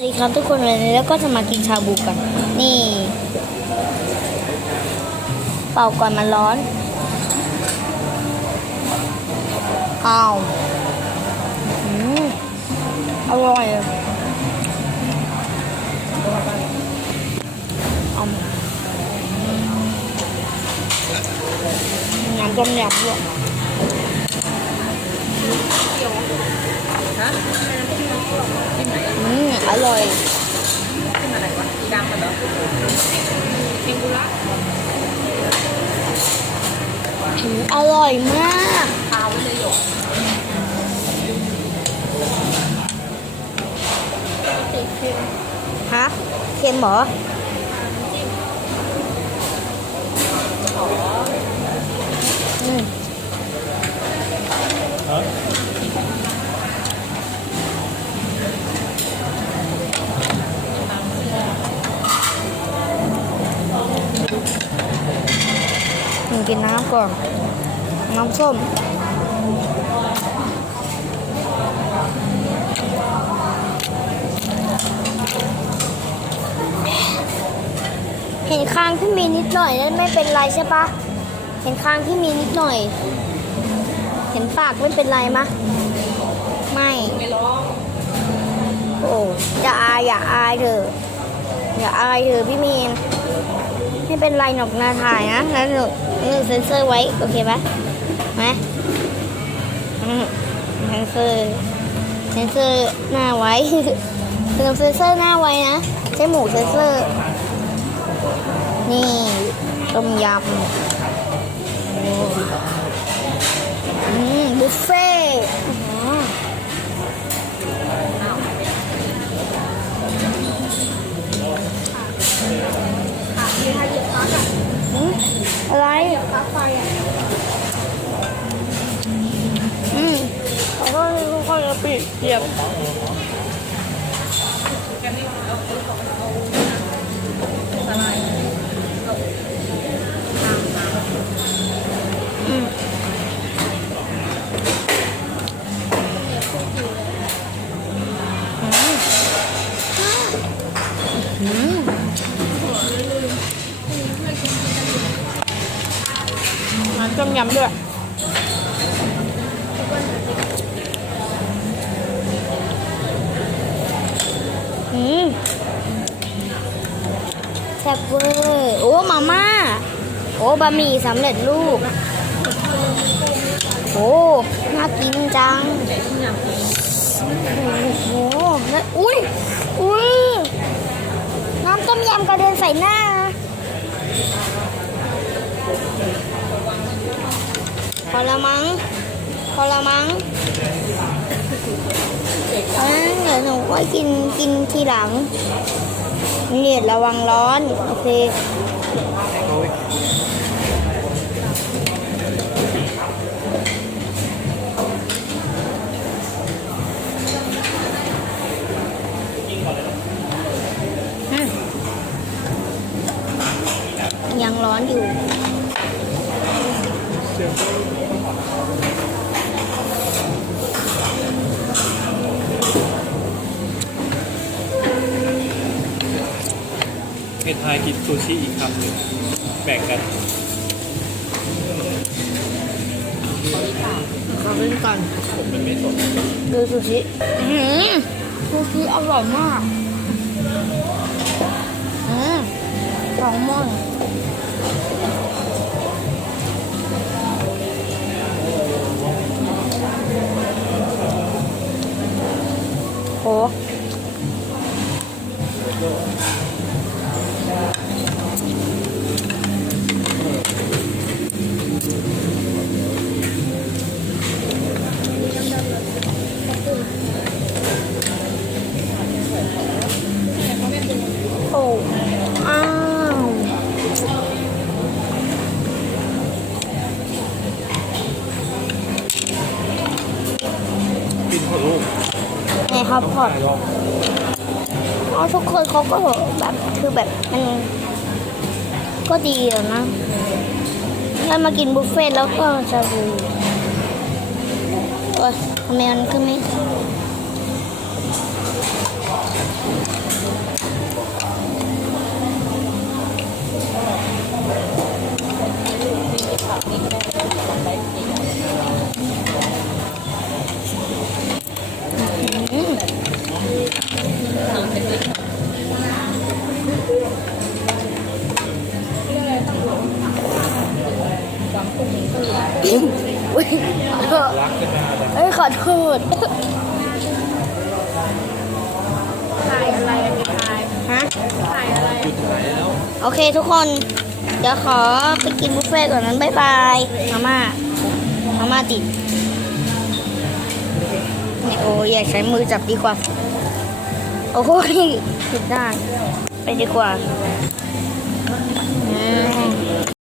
วัสดีครับทุกคนวันนี้แล้วก็จะมากินชาบูกัน นี่ เป่าก่อนมันร้อนอ้าวอืมอร่อยอะอืมน้ำต้มยำด้วยฮะ อืมอร่อยขึ้นอะไรวะสีดำกันเหรอซิงคูล่าอืมอร่อยมากพาไว้เลยหยกฮะเค็มเหรออืม หนูกินน้ำก่อน น้ำส้มเห็นคางที่มีนิดหน่อยนั่นไม่เป็นไรใช่ปะ เห็นคางที่มีนิดหน่อย เห็นปากไม่เป็นไรมะ ไม่ โอ้อย่าอายอย่าอายเถอะ อย่าอายเถอะพี่มีน ไม่เป็นไรหนกนาถ่ายนะแล้วหนูหนูเซ็นเซอร์ไว้ โอเคปะไหมอืมเซ็นเซอร์เซ็นเซอร์หน้าไว้เซ็นเซอร์หน้าไว้นะใช้หมูเซ็นเซอร์ นี่ต้มยำอืมบุฟเฟ่ อะไรอืมขอโทษที่ทุกคนจะปิดเหยียบอืม ต้มยำด้วยอืมแซ่บเวอร์โอ้มาม่า โอ้บะหมี่สำเร็จรูป โอ้น่ากินจัง โอ้โหแล้วอุ้ยอุ้ยน้ำต้มยำกระเด็นใส่หน้า อละมั้งพอละมั้งอ่าเดี๋ยวหนูก็กินกินทีหลังเนี่ระวังร้อน โอเคยังร้อนอยู่ เพทาย กินซูชิอีกคำหนึ่งแบ่งกันขอเป็นก่อนผมมันไม่สดดูซูชิอื้อหือซูชิอร่อยมากอืมแซลมอนโหโอ้ ครับพอดอ๋อทุกคนเขาก็แบบคือแบบมันก็ดีแล้วนะถ้ามากินบุฟเฟ่ต์แล้วก็จะดูโอ้ยทำไมมันขึ้นไม่ อุ๊ยรักขึ้นมาแล้วเอ้ยขอโทษถ่ายอะไรกันดีถ่ายฮะถ่ายอะไรหยุดถ่ายแล้วโอเคทุกคน เดี๋ยวขอไปกินบุฟเฟ่ต์ก่อนนั้นบายบายมาม่ามาม่าติดเนี่ยโอ้ยอยากใช้มือจับดีกว่า โอ้ยผิดด้านไปดีกว่า